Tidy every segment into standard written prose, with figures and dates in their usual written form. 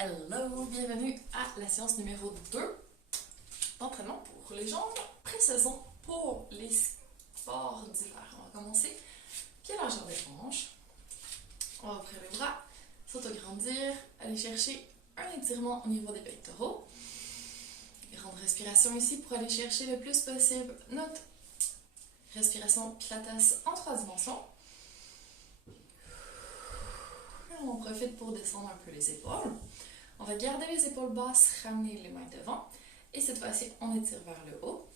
Hello, bienvenue à la séance numéro 2 d'entraînement pour les jambes, pré-saison pour les sports d'hiver. On va commencer pied largeur des hanches. On va ouvrir les bras, s'autograndir, aller chercher un étirement au niveau des pectoraux. Grande respiration ici pour aller chercher le plus possible notre respiration pilates en 3 dimensions. On en profite pour descendre un peu les épaules. On va garder les épaules basses, ramener les mains devant. Et cette fois-ci, on étire vers le haut.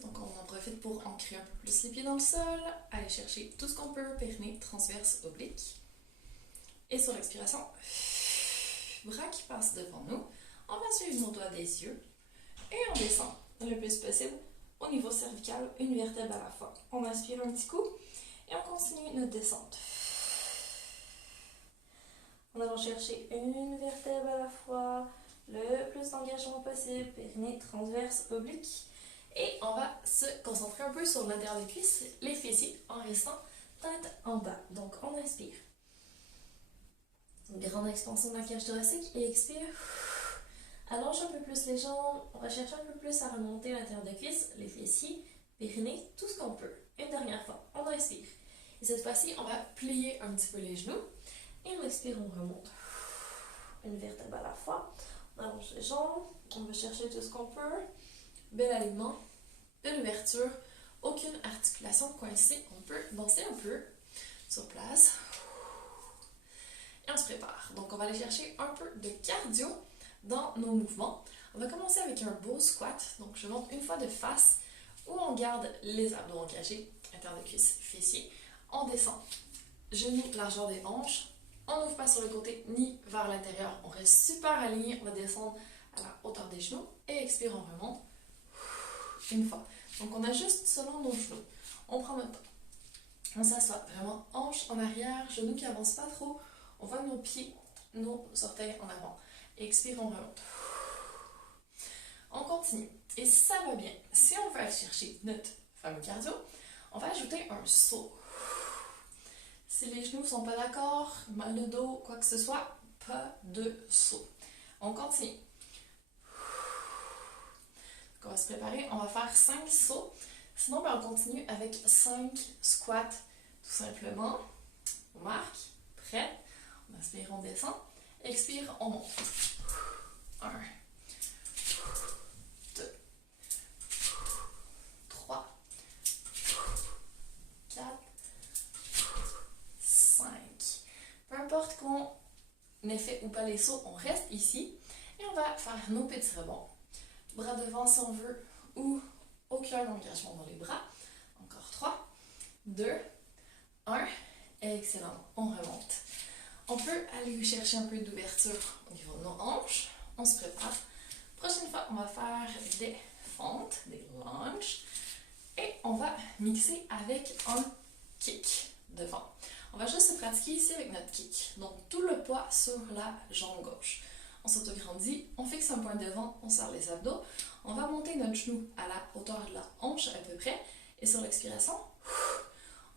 Donc on en profite pour ancrer un peu plus les pieds dans le sol, aller chercher tout ce qu'on peut, périnée, transverse, oblique. Et sur l'expiration, bras qui passent devant nous. On va suivre nos doigts des yeux. Et on descend le plus possible au niveau cervical, une vertèbre à la fois. On inspire un petit coup et on continue notre descente. En allant chercher une vertèbre à la fois, le plus d'engagement possible, périnée, transverse, oblique. Et on va se concentrer un peu sur l'intérieur des cuisses, les fessiers, en restant tête en bas. Donc on inspire. Une grande expansion de la cage thoracique et expire. Allonge un peu plus les jambes. On va chercher un peu plus à remonter l'intérieur des cuisses, les fessiers, périnée, tout ce qu'on peut. Une dernière fois, on inspire. Et cette fois-ci, on va plier un petit peu les genoux. Et on expire, on remonte. Une vertèbre à la fois. On allonge les jambes. On va chercher tout ce qu'on peut. Bel alignement. Belle ouverture. Aucune articulation coincée. On peut danser un peu sur place. Et on se prépare. Donc, on va aller chercher un peu de cardio dans nos mouvements. On va commencer avec un beau squat. Donc, je monte une fois de face où on garde les abdos engagés, intérieur de cuisses, fessiers. On descend. Genoux, largeur des hanches. On n'ouvre pas sur le côté ni vers l'intérieur. On reste super aligné. On va descendre à la hauteur des genoux. Et expire, on remonte. Une fois. Donc, on ajuste selon nos genoux. On prend notre temps. On s'assoit vraiment hanche en arrière, genoux qui avancent pas trop. On voit nos pieds, nos orteils en avant. Et expire, on remonte. On continue. Et si ça va bien, si on veut aller chercher notre fameux cardio, on va ajouter un saut. Si les genoux ne sont pas d'accord, mal de dos, quoi que ce soit, pas de saut. On continue. Donc on va se préparer, on va faire 5 sauts. Sinon, on continue avec 5 squats, tout simplement. On marque, prêt. On inspire, on descend. Expire, on monte. 1, 2, 3, 4, 5. Peu importe qu'on ait fait ou pas les sauts, on reste ici et on va faire nos petits rebonds. Bras devant si on veut ou aucun engagement dans les bras. Encore 3, 2, 1. Excellent, on remonte. On peut aller chercher un peu d'ouverture au niveau de nos hanches. On se prépare. Prochaine fois, on va faire des fentes, des lunges. Et on va mixer avec un kick devant. On va juste se pratiquer ici avec notre kick. Donc, tout le poids sur la jambe gauche. On s'autograndit, on fixe un point devant, on serre les abdos. On va monter notre genou à la hauteur de la hanche à peu près. Et sur l'expiration,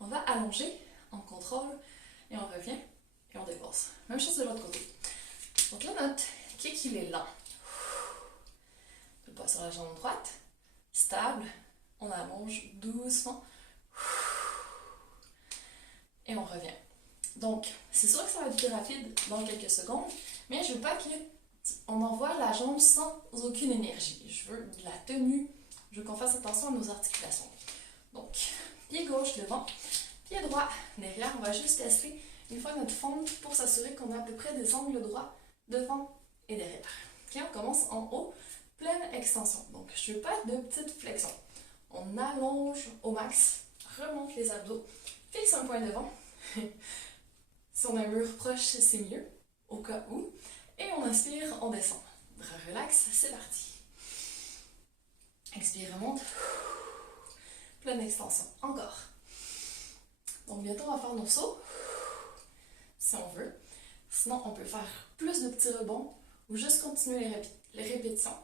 on va allonger, on contrôle et on revient et on dépose. Même chose de l'autre côté. Donc là, notre kick, il est lent. Le poids sur la jambe droite, stable. On allonge doucement. Et on revient. Donc, c'est sûr que ça va être plus rapide dans quelques secondes, mais je veux pas qu'on envoie la jambe sans aucune énergie. Je veux de la tenue. Je veux qu'on fasse attention à nos articulations. Donc, pied gauche devant, pied droit derrière. On va juste tester une fois notre fente pour s'assurer qu'on a à peu près des angles droits devant et derrière. Ok, on commence en haut, pleine extension. Donc, je veux pas de petite flexion. On allonge au max, remonte les abdos, fixe un point devant. Si on a un mur proche, c'est mieux, au cas où. Et on inspire, on descend. Relax, c'est parti. Expire, remonte. Pleine extension. Encore. Donc bientôt, on va faire nos sauts, si on veut. Sinon, on peut faire plus de petits rebonds ou juste continuer les répétitions.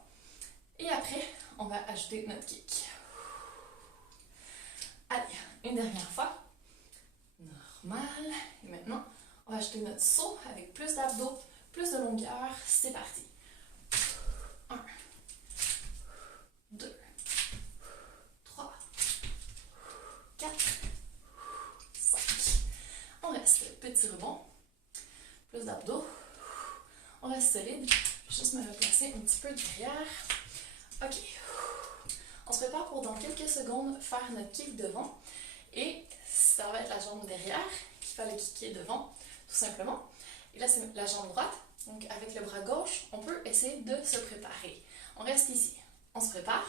Et après, on va ajouter notre kick. Allez, une dernière fois. Normal. Et maintenant, on va ajouter notre saut avec plus d'abdos, plus de longueur, c'est parti. 1, 2, 3, 4, 5. On reste petit rebond, plus d'abdos. On reste solide. Je vais juste me replacer un petit peu derrière. Ok. On se prépare pour dans quelques secondes faire notre kick devant. Et ça va être la jambe derrière qu'il fallait kicker devant, tout simplement. Et là, c'est la jambe droite. Donc, avec le bras gauche, on peut essayer de se préparer. On reste ici. On se prépare.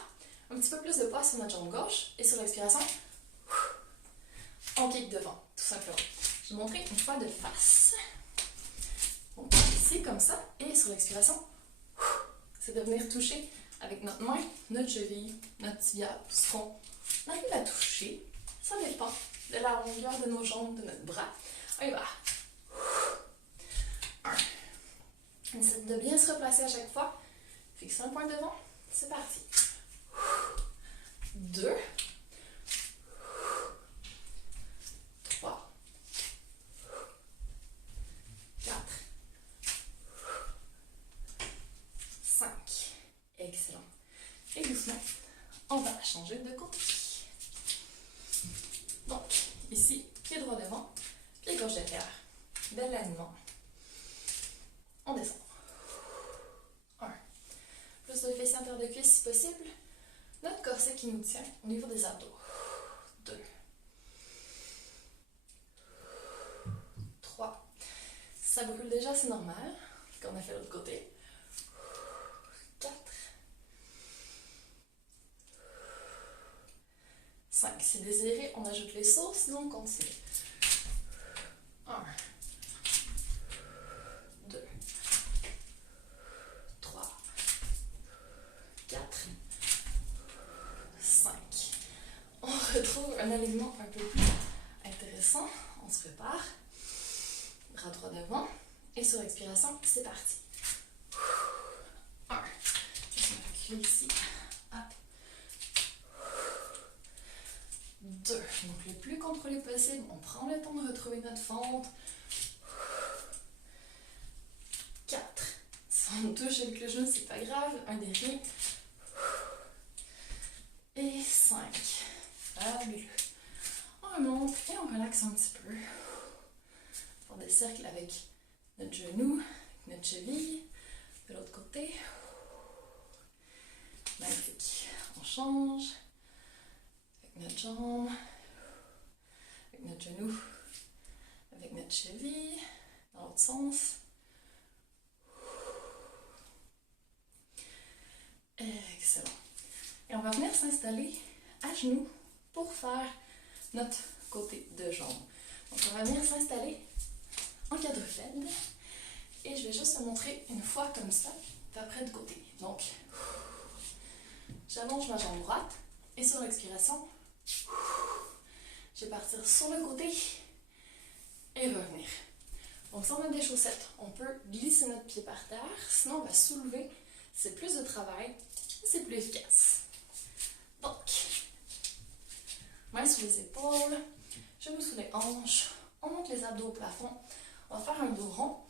Un petit peu plus de poids sur notre jambe gauche. Et sur l'expiration, on kick devant, tout simplement. Je vais montrer une fois de face. Donc, ici, comme ça. Et sur l'expiration, c'est de venir toucher avec notre main, notre cheville, notre tibia, ce qu'on arrive à toucher. Ça dépend de la longueur de nos jambes, de notre bras. On y va. 1. On essaie de bien se replacer à chaque fois. Fixe un point devant. C'est parti. 2. 3. 4. 5. Excellent. Et doucement, on va changer de côté. Donc, ici, pied droit devant, pied gauche derrière. Bel alignement. On descend. 1. Plus de fessiers en terre de cuisse si possible. Notre corset qui nous tient au niveau des abdos. 2. 3. Ça brûle déjà, c'est normal. Qu'on a fait l'autre côté. 4. 5. Si désiré, on ajoute les sauts, sinon on continue. 1. 2. 3. 4. 5. On retrouve un alignement un peu plus intéressant. On se prépare. Bras droit devant. Et sur expiration, c'est parti. 1. Je vais reculer ici. Hop. 2. Donc le plus contrôlé possible. On prend le temps de retrouver notre fente. 4. Si on touche avec le genou, c'est pas grave. Un dernier. Et 5. Fabuleux. On remonte et on relaxe un petit peu. On fait des cercles avec notre genou, avec notre cheville. De l'autre côté. Magnifique. On change. Avec notre jambe. Avec notre genou. Avec notre cheville. Dans l'autre sens. Excellent. Et on va venir s'installer à genoux pour faire notre côté de jambe. Donc on va venir s'installer en quadrupède et je vais juste te montrer une fois comme ça, puis après de côté. Donc, j'allonge ma jambe droite et sur l'expiration, je vais partir sur le côté et revenir. Donc si on a des chaussettes, on peut glisser notre pied par terre, sinon on va soulever, c'est plus de travail et c'est plus efficace. Donc, mains sous les épaules, genoux sous les hanches, on monte les abdos au plafond, on va faire un dos rond.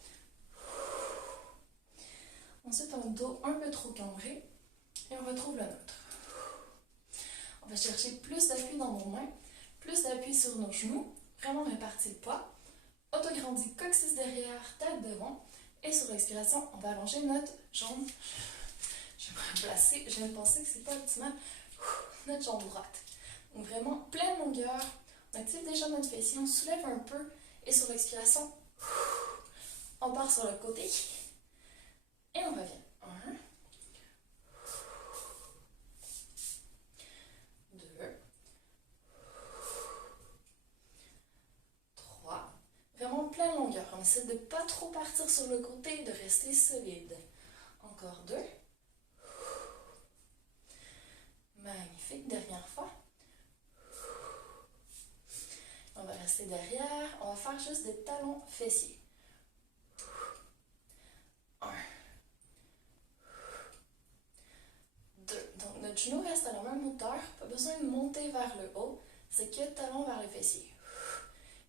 Ensuite, un dos un peu trop cambré et on retrouve le nôtre. On va chercher plus d'appui dans nos mains, plus d'appui sur nos genoux, vraiment répartir le poids. Autograndi, coccyx derrière, tête devant. Et sur l'expiration, on va allonger notre jambe. Je vais me replacer, je viens de penser que c'est pas optimal. Notre jambe droite. Donc vraiment, pleine longueur. On active déjà notre fessier, on soulève un peu. Et sur l'expiration, on part sur le côté. Et on revient. 1. 2. 3. Vraiment pleine longueur. On essaie de ne pas trop partir sur le côté, de rester solide. Encore 2. Magnifique. Dernière fois. On va rester derrière. On va faire juste des talons fessiers. 1. 2. Donc notre genou reste à la même hauteur. Pas besoin de monter vers le haut. C'est que talon vers les fessiers.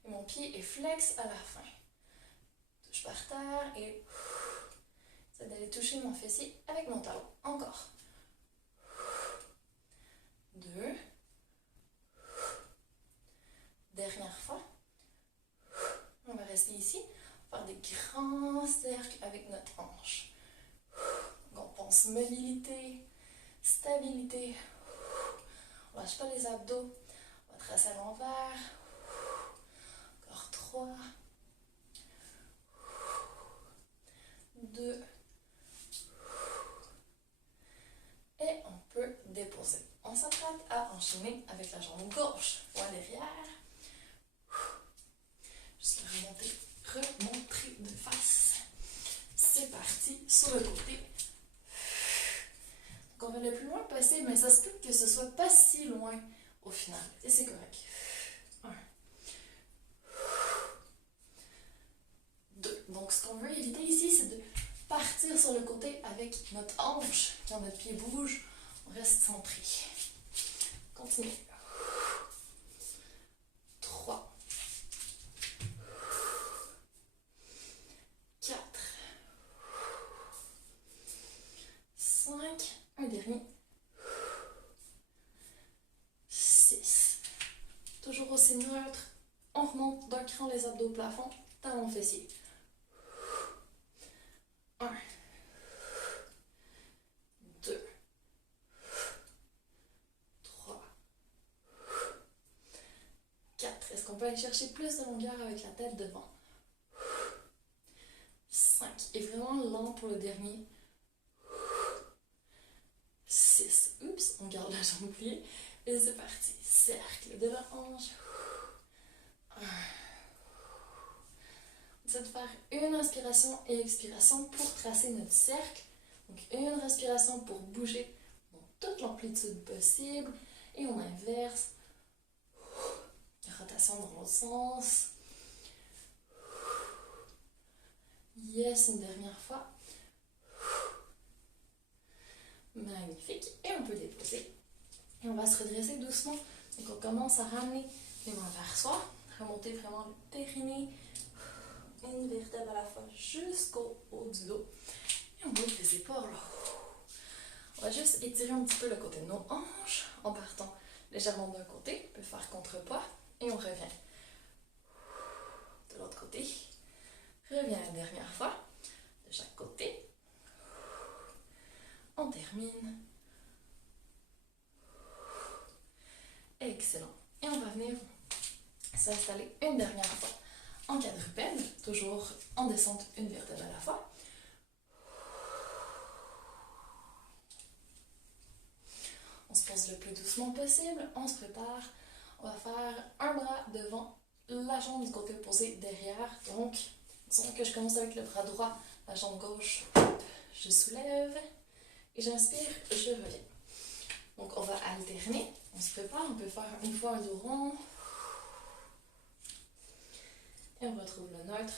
Et mon pied est flex à la fin. Touche par terre et c'est d'aller toucher mon fessier avec mon talon. Encore. 2. Dernière fois. On va rester ici, faire des grands cercles avec notre hanche. Donc, on pense mobilité, stabilité. On ne lâche pas les abdos. On va tracer à l'envers. Encore 3. 2. Et on peut déposer. On s'apprête à enchaîner avec la jambe gauche. Poing derrière. Juste remonter de face. C'est parti, sur le côté. Donc on va le plus loin possible, mais ça se peut que ce soit pas si loin au final. Et c'est correct. 1. 2. Donc ce qu'on veut éviter ici, c'est de partir sur le côté avec notre hanche. Quand notre pied bouge, on reste centré. Continue. 3. 4. 5. Un dernier. 6. Toujours aussi neutre. On remonte d'un cran les abdos au plafond. Talon fessier. 1. 2. 3. 4. Est-ce qu'on peut aller chercher plus de longueur avec la tête devant? 5. Et vraiment lent pour le dernier. 6. Oups, on garde la jambe pliée. Et c'est parti. Cercle de la hanche. 1. On essaie de faire une inspiration et expiration pour tracer notre cercle. Donc une respiration pour bouger dans toute l'amplitude possible. Et on inverse. Rotation dans l'autre sens. Yes, une dernière fois. Magnifique. Et on peut déposer. Et on va se redresser doucement. Donc on commence à ramener les mains vers soi. Remonter vraiment le périnée. Une vertèbre à la fois jusqu'au haut du dos. Et on bouge les épaules. On va juste étirer un petit peu le côté de nos hanches en partant légèrement d'un côté. On peut faire contrepoids. Et on revient. De l'autre côté. Reviens la dernière fois. De chaque côté. On termine. Excellent. Et on va venir s'installer une dernière fois en quadrupède, toujours en descente une vertèbre à la fois. On se pose le plus doucement possible, on se prépare. On va faire un bras devant, la jambe du côté opposé derrière. Donc, disons que je commence avec le bras droit, la jambe gauche, je soulève et j'inspire, je reviens. Donc, on va alterner, on se prépare, on peut faire une fois un dos rond. Et on retrouve le neutre,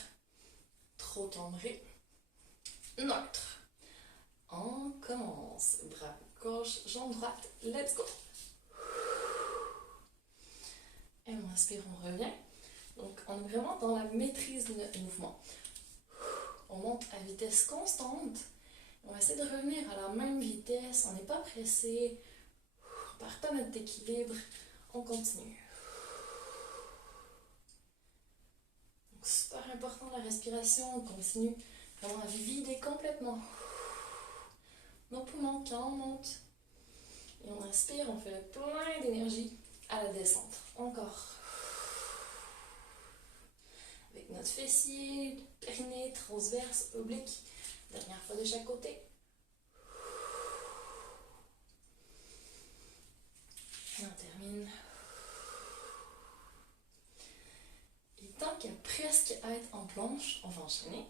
trop cambré, neutre. On commence, bras gauche, jambe droite, let's go. Et on inspire, on revient. Donc on est vraiment dans la maîtrise de notre mouvement. On monte à vitesse constante. On va essayer de revenir à la même vitesse, on n'est pas pressé, on perd pas notre équilibre, on continue. Donc super important la respiration, on continue vraiment à vider complètement nos poumons quand on monte. Et on inspire, on fait le plein d'énergie à la descente. Encore. Avec notre fessier, périnée, transverse, oblique. Dernière fois de chaque côté. Et on termine. Et tant qu'il y a presque à être en planche, on va enchaîner.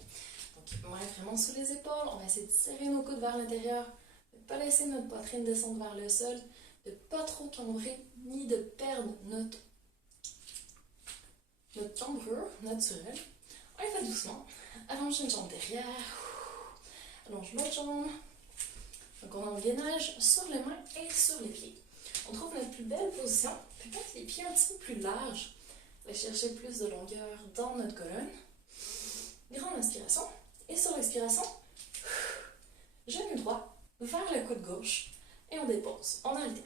Donc, main vraiment sous les épaules. On va essayer de serrer nos coudes vers l'intérieur. De ne pas laisser notre poitrine descendre vers le sol. De ne pas trop cambrer, ni de perdre notre cambrure naturelle. On le fait doucement. Allonge une jambe derrière. Allonge l'autre jambe. Donc on a un gainage sur les mains et sur les pieds. On trouve notre plus belle position. Peut-être les pieds un petit peu plus larges. Aller chercher plus de longueur dans notre colonne. Grande inspiration. Et sur l'expiration, genou droit vers le coude gauche et on dépose. On alterne.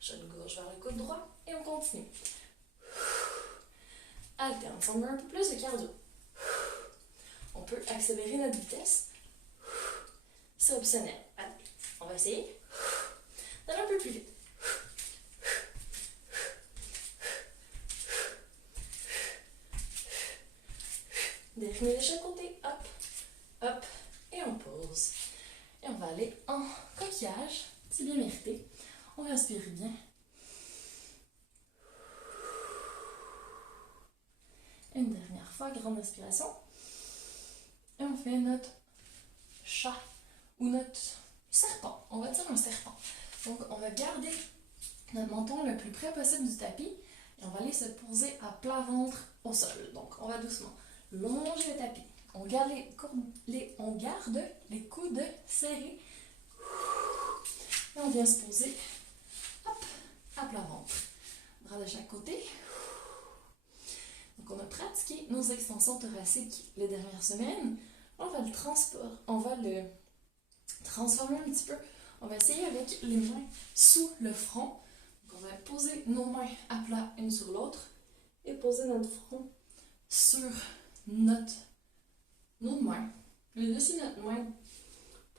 Genou gauche vers le coude droit et on continue. Alterne, ça met un peu plus de cardio. On peut accélérer notre vitesse. C'est optionnel. Allez, on va essayer d'aller un peu plus vite. Définir de chaque côté. Hop, hop, et on pose. Et on va aller en coquillage. C'est bien mérité. On respire bien. Une dernière fois, grande inspiration. Et on fait notre chat ou notre serpent. On va dire un serpent. Donc, on va garder notre menton le plus près possible du tapis et on va aller se poser à plat ventre au sol. Donc, on va doucement longer le tapis. On garde les coudes serrés et on vient se poser hop, à plat ventre. Bras de chaque côté. Donc, on a pratiqué nos extensions thoraciques les dernières semaines. On va le transformer un petit peu. On va essayer avec les mains sous le front. Donc, on va poser nos mains à plat une sur l'autre et poser notre front sur nos mains, le dessus de notre main,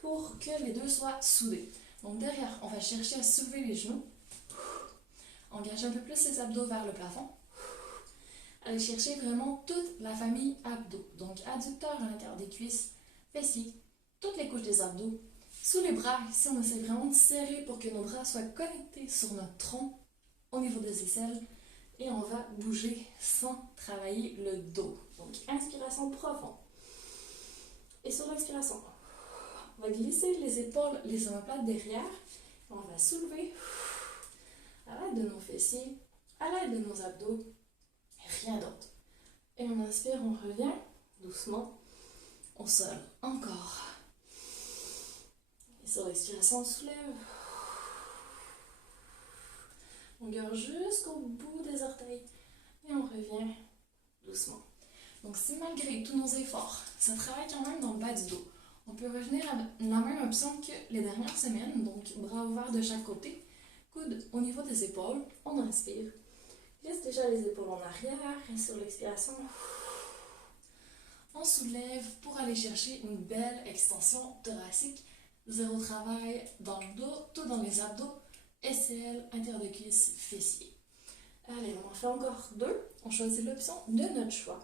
pour que les deux soient soudés. Donc derrière, on va chercher à soulever les genoux. Engager un peu plus les abdos vers le plafond. Aller chercher vraiment toute la famille abdos. Donc adducteurs à l'intérieur des cuisses, fessiers, toutes les couches des abdos. Sous les bras, ici on essaie vraiment de serrer pour que nos bras soient connectés sur notre tronc au niveau des aisselles. Et on va bouger sans travailler le dos. Donc inspiration profonde. Et sur l'expiration, on va glisser les épaules, les omoplates derrière. On va soulever à l'aide de nos fessiers, à l'aide de nos abdos. Rien d'autre. Et on inspire, on revient doucement au sol. Encore. Et sur l'expiration, on soulève. On garde jusqu'au bout des orteils. Et on revient doucement. Donc si malgré tous nos efforts, ça travaille quand même dans le bas du dos, on peut revenir à la même option que les dernières semaines. Donc bras ouverts de chaque côté, coude au niveau des épaules. On respire. Glisse déjà les épaules en arrière et sur l'expiration, on soulève pour aller chercher une belle extension thoracique. Zéro travail dans le dos, tout dans les abdos, aisselles, intérieur de cuisse, fessiers. Allez, on en fait encore deux. On choisit l'option de notre choix.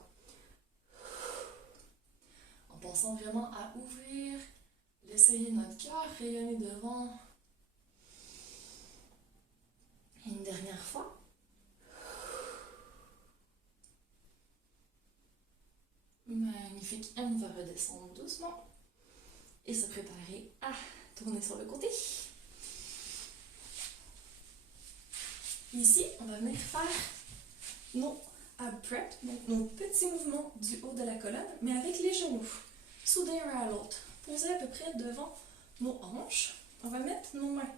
En pensant vraiment à ouvrir, laisser notre cœur rayonner devant. Et une dernière fois. Magnifique. Et on va redescendre doucement et se préparer à tourner sur le côté. Ici, on va venir faire nos ab prep, donc nos petits mouvements du haut de la colonne, mais avec les genoux soudés un à l'autre. Posés à peu près devant nos hanches. On va mettre nos mains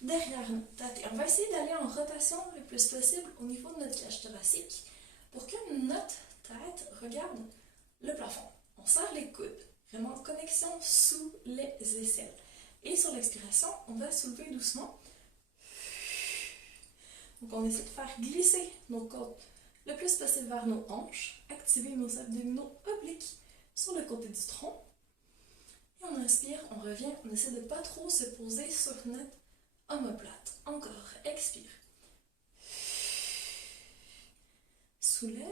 derrière notre tête et on va essayer d'aller en rotation le plus possible au niveau de notre cage thoracique pour que notre tête regarde le plafond. On serre les coudes, vraiment connexion sous les aisselles. Et sur l'expiration, on va soulever doucement. Donc on essaie de faire glisser nos côtes le plus possible vers nos hanches, activer nos abdominaux obliques sur le côté du tronc. Et on inspire, on revient, on essaie de ne pas trop se poser sur notre omoplate. Encore, expire. Soulève.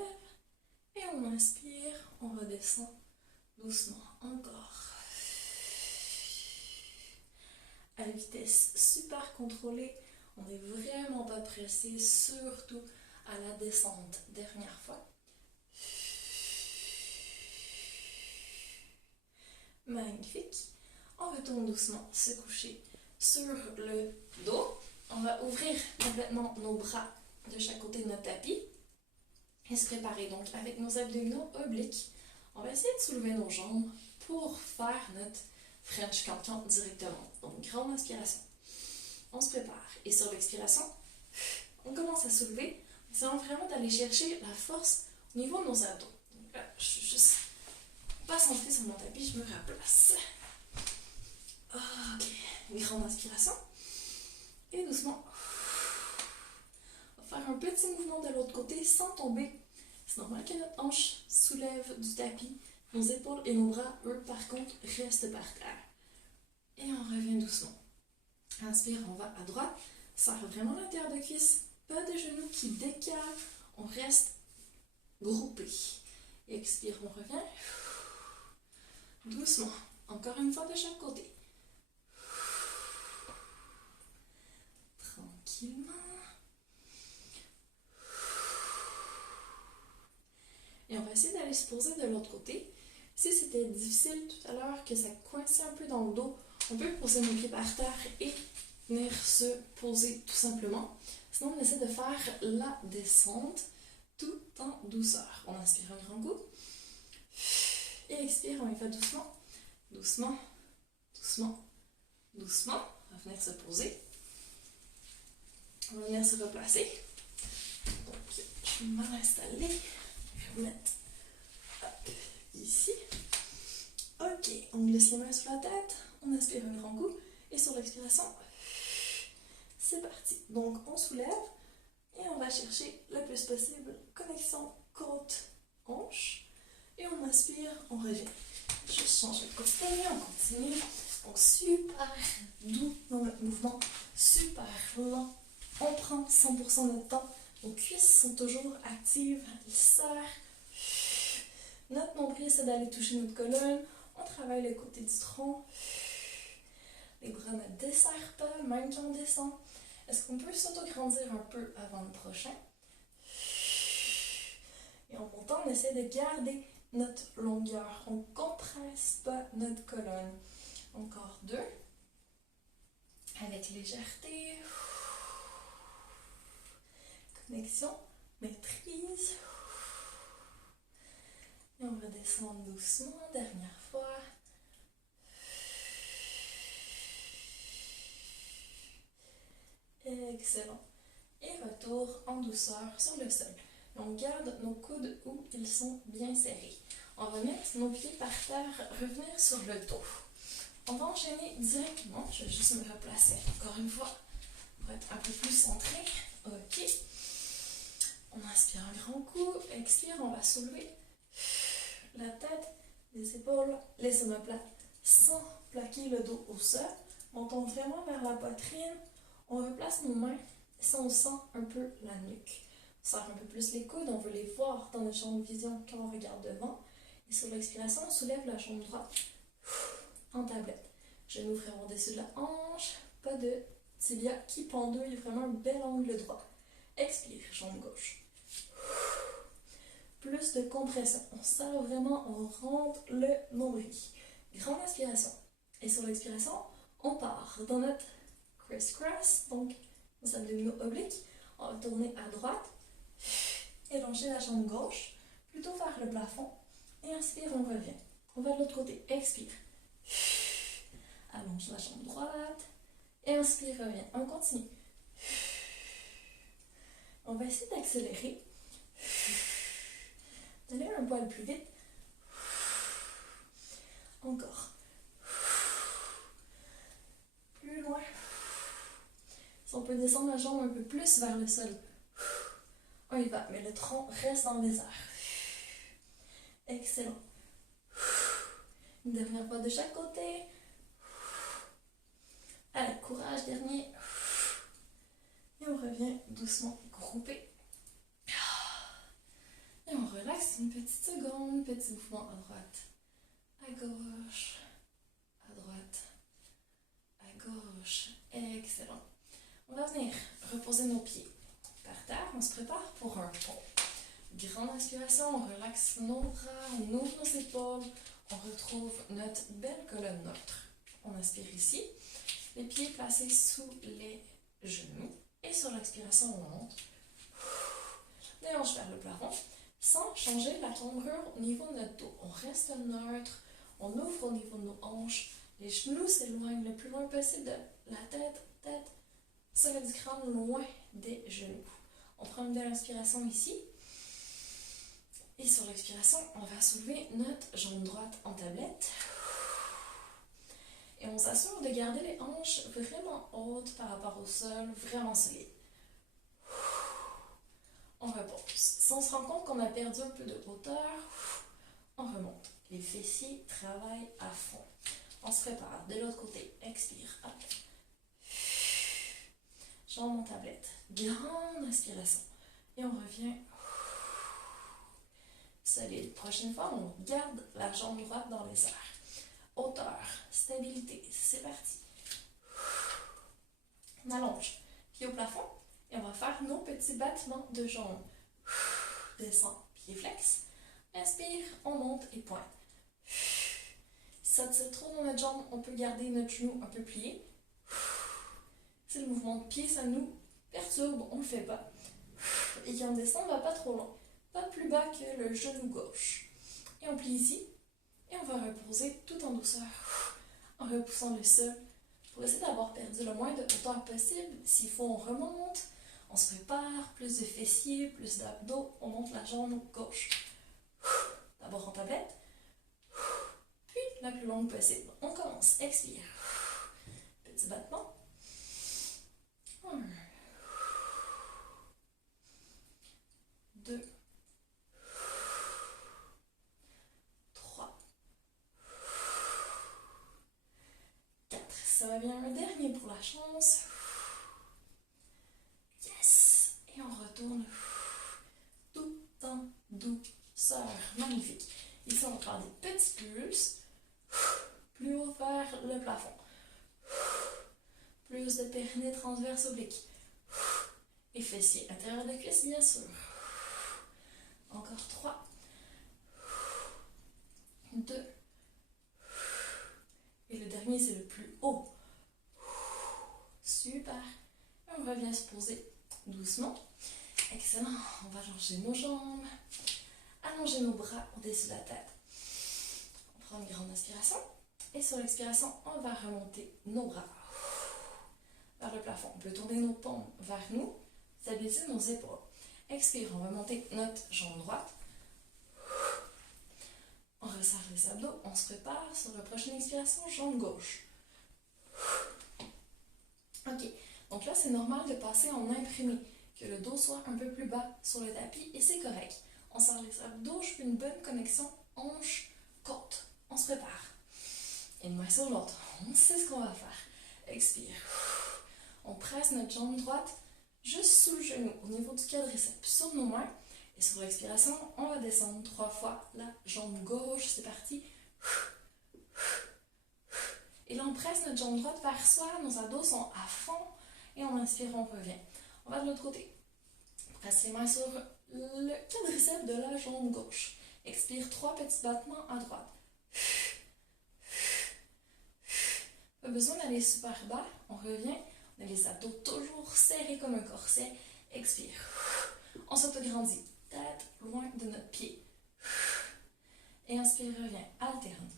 Et on inspire, on redescend doucement. Encore. À vitesse super contrôlée. On n'est vraiment pas pressé, surtout à la descente. Dernière fois. Magnifique. On retourne doucement se coucher sur le dos. On va ouvrir complètement nos bras de chaque côté de notre tapis. Et se préparer donc avec nos abdominaux obliques. On va essayer de soulever nos jambes pour faire notre French cancan directement. Donc, grande inspiration. On se prépare. Et sur l'expiration, on commence à soulever. C'est vraiment d'aller chercher la force au niveau de nos abdos. Donc là, je suis juste pas centrée sur mon tapis, je me replace. Ok, grande inspiration. Et doucement, on va faire un petit mouvement de l'autre côté sans tomber. C'est normal que notre hanche soulève du tapis. Nos épaules et nos bras, eux, par contre, restent par terre. Et on revient doucement. Inspire, on va à droite. Serre vraiment l'intérieur de cuisse. Pas de genoux qui décalent. On reste groupé. Expire, on revient. Doucement. Encore une fois de chaque côté. Tranquillement. Et on va essayer d'aller se poser de l'autre côté. Si c'était difficile tout à l'heure, que ça coinçait un peu dans le dos, on peut poser nos pieds par terre et venir se poser tout simplement. Sinon, on essaie de faire la descente tout en douceur. On inspire un grand coup. Et expire, on y va doucement. Doucement, doucement, doucement. On va venir se poser. On va venir se replacer. Donc, je vais m'installer. Je vais mettre ici. Ok, on glisse les mains sur la tête. On inspire un grand coup. Et sur l'expiration, c'est parti. Donc, on soulève. Et on va chercher le plus possible connexion côte-hanche. Et on inspire, on revient. Je change de côté, on continue. Donc, super doux dans notre mouvement. Super lent. On prend 100% de notre temps. Nos cuisses sont toujours actives. Elles serrent. Notre nombril essaie d'aller toucher notre colonne. On travaille le côté du tronc. Les bras ne desserrent pas, même quand on descend. Est-ce qu'on peut s'auto-grandir un peu avant le prochain? Et en montant, on essaie de garder notre longueur. On ne compresse pas notre colonne. Encore 2. Avec légèreté. Connexion, maîtrise. Et on va descendre doucement. Dernière fois. Excellent. Et retour en douceur sur le sol. Et on garde nos coudes où ils sont bien serrés. On va mettre nos pieds par terre, revenir sur le dos. On va enchaîner directement. Je vais juste me replacer encore une fois pour être un peu plus centré. Ok. On inspire un grand coup. Expire, on va soulever la tête, les épaules, les omoplates sans plaquer le dos au sol. On tombe vraiment vers la poitrine. On replace nos mains si on sent un peu la nuque. On serre un peu plus les coudes, on veut les voir dans notre champ de vision quand on regarde devant. Et sur l'expiration, on soulève la jambe droite en tablette. Genoux vraiment au-dessus de la hanche, pas de tibia qui pendouille, vraiment un bel angle droit. Expire, jambe gauche. Plus de compression. On serre vraiment, on rentre le nombril. Grande inspiration. Et sur l'expiration, on part dans notre criss-cross, donc nos abdominaux obliques. On va tourner à droite, élonger la jambe gauche, plutôt vers le plafond. Et inspire, on revient. On va de l'autre côté. Expire. Allonge la jambe droite. Et inspire, revient. On continue. On va essayer d'accélérer. D'aller un poil plus vite. Encore. Plus loin. Si on peut descendre la jambe un peu plus vers le sol. On y va, mais le tronc reste dans les airs. Excellent. Une dernière fois de chaque côté. Allez, courage, dernier. Et on revient doucement groupé. Et on relaxe une petite seconde. Petit mouvement à droite, à gauche, à droite, à gauche. Excellent. On va venir reposer nos pieds par terre. On se prépare pour un pont. Grande inspiration, on relaxe nos bras, on ouvre nos épaules. On retrouve notre belle colonne neutre. On inspire ici. Les pieds placés sous les genoux. Et sur l'expiration, on monte. Les hanches vers le plafond. Sans changer la cambrure au niveau de notre dos. On reste neutre. On ouvre au niveau de nos hanches. Les genoux s'éloignent le plus loin possible de la tête. Sommet du crâne loin des genoux. On prend une belle inspiration ici. Et sur l'expiration, on va soulever notre jambe droite en tablette. Et on s'assure de garder les hanches vraiment hautes par rapport au sol, vraiment solides. On repose. Si on se rend compte qu'on a perdu un peu de hauteur, on remonte. Les fessiers travaillent à fond. On se prépare. De l'autre côté, expire. Hop. Jambe en tablette. Grande inspiration. Et on revient. Solide. Prochaine fois, on garde la jambe droite dans les airs. Hauteur, stabilité. C'est parti. On allonge. Pied au plafond. Et on va faire nos petits battements de jambes. Descend, pied flex. Inspire, on monte et pointe. Si ça tire trop dans notre jambe, on peut garder notre genou un peu plié. Si le mouvement de pied, ça nous perturbe, on ne le fait pas. Et quand on descend, on ne va pas trop loin. Pas plus bas que le genou gauche. Et on plie ici. Et on va reposer tout en douceur. En repoussant le sol. Pour essayer d'avoir perdu le moins de hauteur possible. S'il faut, on remonte. On se prépare. Plus de fessiers, plus d'abdos. On monte la jambe gauche. D'abord en tablette. Puis la plus longue possible. On commence. Expire. Petit battement. 1, 2, 3, 4. Ça va bien. Un dernier pour la chance. Yes! Et on retourne tout en douceur. Magnifique. Ici, on va faire des petits pulses. Plus haut vers le plafond. Plus de périnée transverse oblique. Et fessier intérieur de cuisse, bien sûr. Encore 3. 2. Et le dernier, c'est le plus haut. Super. Et on revient se poser doucement. Excellent. On va allonger nos jambes. Allonger nos bras au-dessus de la tête. On prend une grande inspiration. Et sur l'expiration, on va remonter nos bras vers le plafond. On peut tourner nos paumes vers nous, stabiliser nos épaules. Expire, on va monter notre jambe droite. On resserre les abdos, on se prépare sur la prochaine expiration, jambe gauche. Ok, donc là c'est normal de passer en imprimé, que le dos soit un peu plus bas sur le tapis et c'est correct. On serre les abdos, je fais une bonne connexion hanche-côte. On se prépare. Une main sur l'autre, on sait ce qu'on va faire. Expire. On presse notre jambe droite juste sous le genou, au niveau du quadriceps, sur nos mains. Et sur l'expiration, on va descendre 3 fois la jambe gauche. C'est parti. Et là, on presse notre jambe droite vers soi. Nos abdos sont à fond. Et on inspire, on revient. On va de l'autre côté. Presse les mains sur le quadriceps de la jambe gauche. Expire, 3 petits battements à droite. Pas besoin d'aller super bas. On revient. On a les abdos toujours serrés comme un corset. Expire. On s'autograndit. Tête loin de notre pied. Et inspire, revient. Alterne.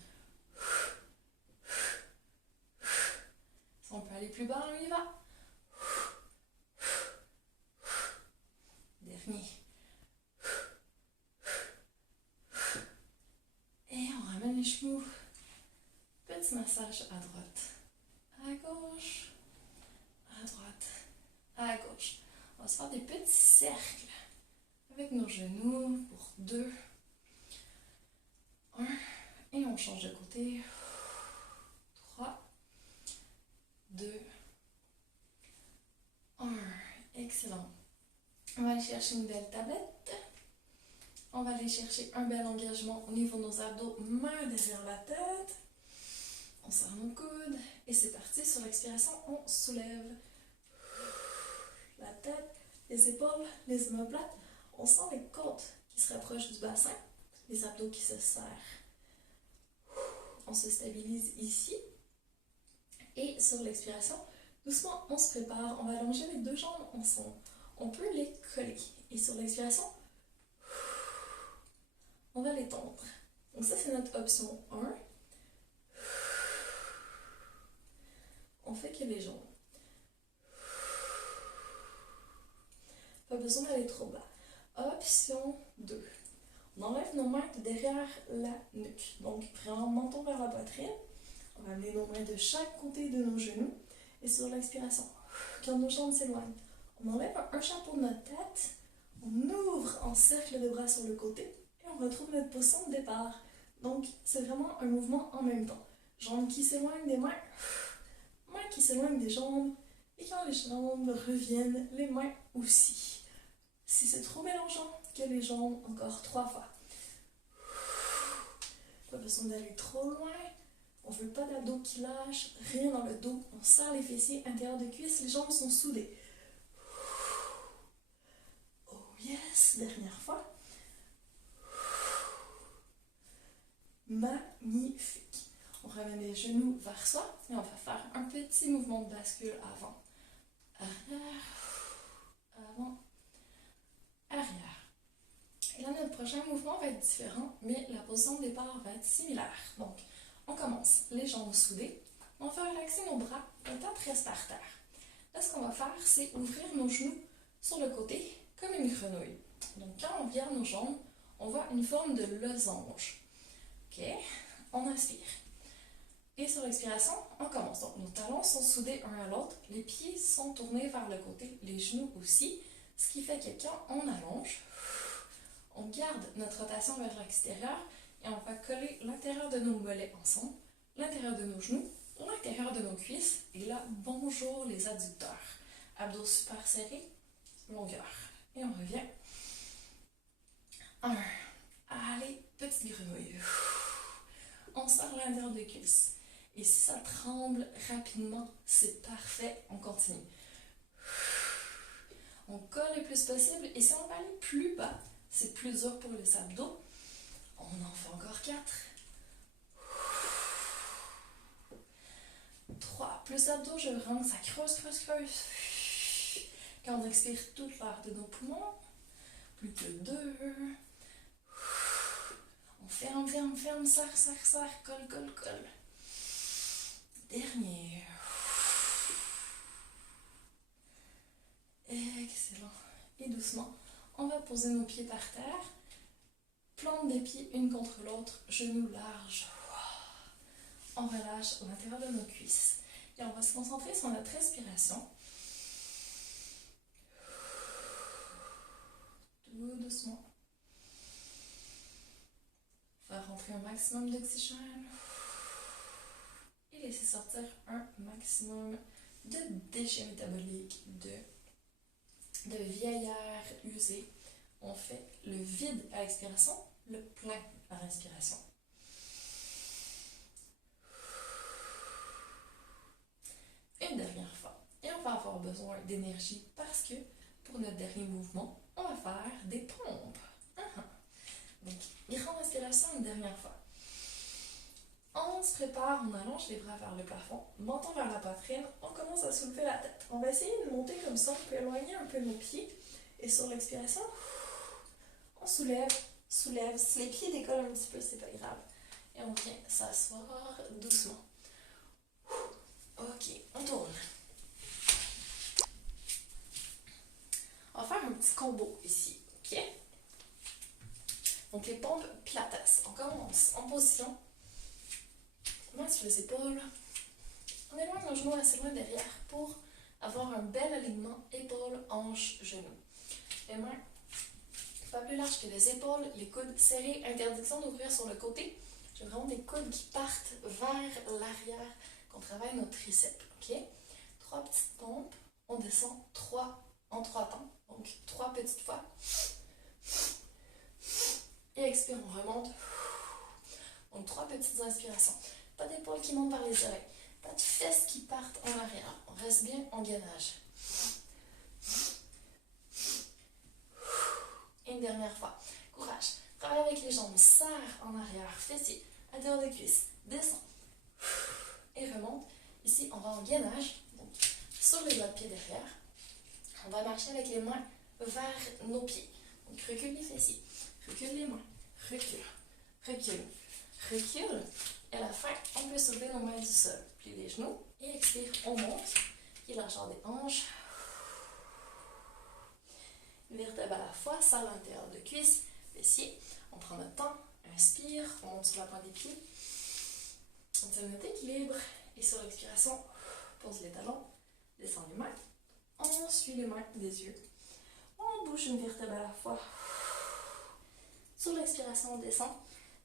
Si on peut aller plus bas, on y va. Dernier. Et on ramène les genoux. Petit massage à droite. À gauche. À droite. À gauche. On va se faire des petits cercles avec nos genoux pour 2, 1, et on change de côté, 3, 2, 1, excellent. On va aller chercher une belle tablette, on va aller chercher un bel engagement au niveau de nos abdos, main derrière la tête, on serre nos coudes, et c'est parti, sur l'expiration, on soulève la tête, les épaules, les omoplates. On sent les côtes qui se rapprochent du bassin, les abdos qui se serrent. On se stabilise ici. Et sur l'expiration, doucement, on se prépare. On va allonger les 2 jambes ensemble. On peut les coller. Et sur l'expiration, on va les tendre. Donc ça, c'est notre option 1. On fait que les jambes. Pas besoin d'aller trop bas. Option 2. On enlève nos mains derrière la nuque. Donc, vraiment menton vers la poitrine. On On va amener nos mains de chaque côté de nos genoux. Et sur l'expiration, quand nos jambes s'éloignent, on enlève un chapeau de notre tête, on ouvre en cercle de bras sur le côté et on retrouve notre position de départ. Donc, c'est vraiment un mouvement en même temps. Jambes qui s'éloignent des mains, mains qui s'éloignent des jambes, et quand les jambes reviennent, les mains aussi. Si c'est trop mélangeant, que les jambes encore 3 fois. Pas besoin d'aller trop loin. On ne veut pas d'abdos qui lâchent, rien dans le dos. On serre les fessiers, intérieur de cuisses, les jambes sont soudées. Oh yes, dernière fois. Magnifique. On ramène les genoux vers soi et on va faire un petit mouvement de bascule avant. Arrière, avant, arrière. Et là, notre prochain mouvement va être différent, mais la position de départ va être similaire. Donc, on commence les jambes soudées. On va faire relaxer nos bras, le temps de rester par terre. Là, ce qu'on va faire, c'est ouvrir nos genoux sur le côté, comme une grenouille. Donc, quand on regarde nos jambes, on voit une forme de losange. OK? On inspire. Et sur l'expiration, on commence. Donc, nos talons sont soudés un à l'autre, les pieds sont tournés vers le côté, les genoux aussi, ce qui fait que quand on allonge, on garde notre rotation vers l'extérieur et on va coller l'intérieur de nos mollets ensemble, l'intérieur de nos genoux, l'intérieur de nos cuisses. Et là, bonjour les adducteurs. Abdos super serrés, longueur. Et on revient. 1. Allez, petite grenouille. On serre l'intérieur des cuisses. Et si ça tremble rapidement, c'est parfait, on continue. On colle le plus possible et si on va aller plus bas, c'est plus dur pour les abdos. On en fait encore 4. 3. Plus d'abdos, je rentre, ça creuse. Quand on expire toute l'air de nos poumons. Plus que 2. On ferme, serre, colle. Dernier. Excellent. Et doucement, on va poser nos pieds par terre. Plante des pieds une contre l'autre, genoux larges. On relâche l'intérieur de nos cuisses. Et on va se concentrer sur notre respiration. Tout doucement. Faire rentrer un maximum d'oxygène. Et laisser sortir un maximum de déchets métaboliques, de vieillard usé. On fait le vide à l'expiration, le plein à l'inspiration. Une dernière fois. Et on va avoir besoin d'énergie parce que pour notre dernier mouvement, on va faire des pompes. Donc, grande inspiration une dernière fois. On se prépare, on allonge les bras vers le plafond, menton vers la poitrine, on commence à soulever la tête. On va essayer de monter comme ça, on peut éloigner un peu nos pieds. Et sur l'expiration, on soulève. Si les pieds décollent un petit peu, c'est pas grave. Et on vient s'asseoir doucement. Ok, on tourne. On va faire un petit combo ici, ok? Donc les pompes pilates. On commence en position. Main sur les épaules. On éloigne nos genoux assez loin derrière pour avoir un bel alignement épaules, hanches, genoux. Les mains pas plus larges que les épaules, les coudes serrés, interdiction d'ouvrir sur le côté. J'ai vraiment des coudes qui partent vers l'arrière, qu'on travaille nos triceps. Ok? 3 petites pompes. On descend 3 en 3 temps. Donc 3 petites fois. Et expire, on remonte. Donc 3 petites inspirations. Pas d'épaules qui montent vers les oreilles. Pas de fesses qui partent en arrière. On reste bien en gainage. Et une dernière fois. Courage. Travaille avec les jambes. Serre en arrière. Fessiers. Intérieur de cuisses. Descend. Et remonte. Ici, on va en gainage. Donc, sur les doigts de pied derrière. On va marcher avec les mains vers nos pieds. Donc, recule les fessiers. Recule les mains. Recule. Et à la fin, on peut soulever nos mains du sol. Plie les genoux et expire, on monte. Et largeur des hanches. Vertèbre à la fois, serre l'intérieur de cuisse, fessiers. On prend notre temps, inspire, on monte sur la pointe des pieds. Sentir notre équilibre. Et sur l'expiration, pose les talons, descend les mains. On suit les mains des yeux. On bouge une vertèbre à la fois. Sur l'expiration, on descend.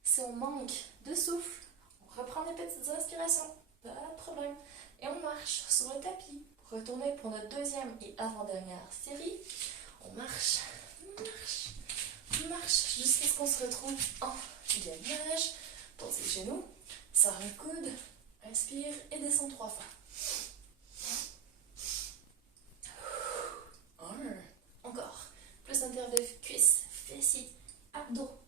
Si on manque de souffle, on reprend des petites inspirations. Pas de problème. Et on marche sur le tapis. Pour retourner pour notre deuxième et avant-dernière série. On marche, marche, marche jusqu'à ce qu'on se retrouve en gainage. Pose les genoux. Sors le coude. Inspire et descend 3 fois. 1. Encore. Plus d'intervalle de cuisses, fessiers, abdos.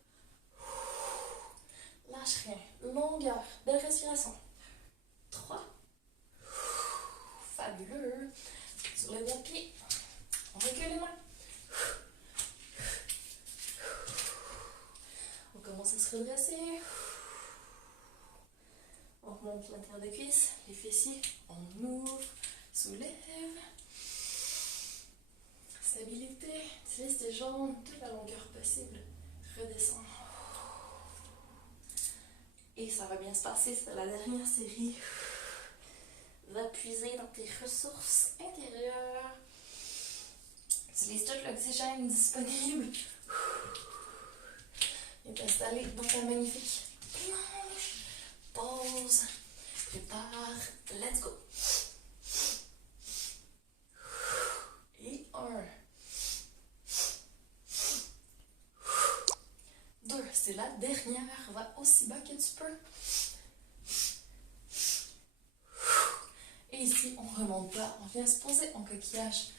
Lâche rien. Longueur. Belle respiration. 3. Fabuleux. Sur les deux pieds. On recule les mains. On commence à se redresser. On remonte l'intérieur des cuisses, les fessiers. On ouvre, soulève. Stabilité. Utilise tes jambes toute la longueur possible. Redescends. Et ça va bien se passer, c'est la dernière série. Va puiser dans tes ressources intérieures. Utilise tout l'oxygène disponible. Et t'installer dans ta magnifique planche. Pause. Prépare. Let's go. Et 1. 2. C'est la dernière. Va aussi bas que tu peux. Et ici, on remonte pas. On vient se poser en coquillage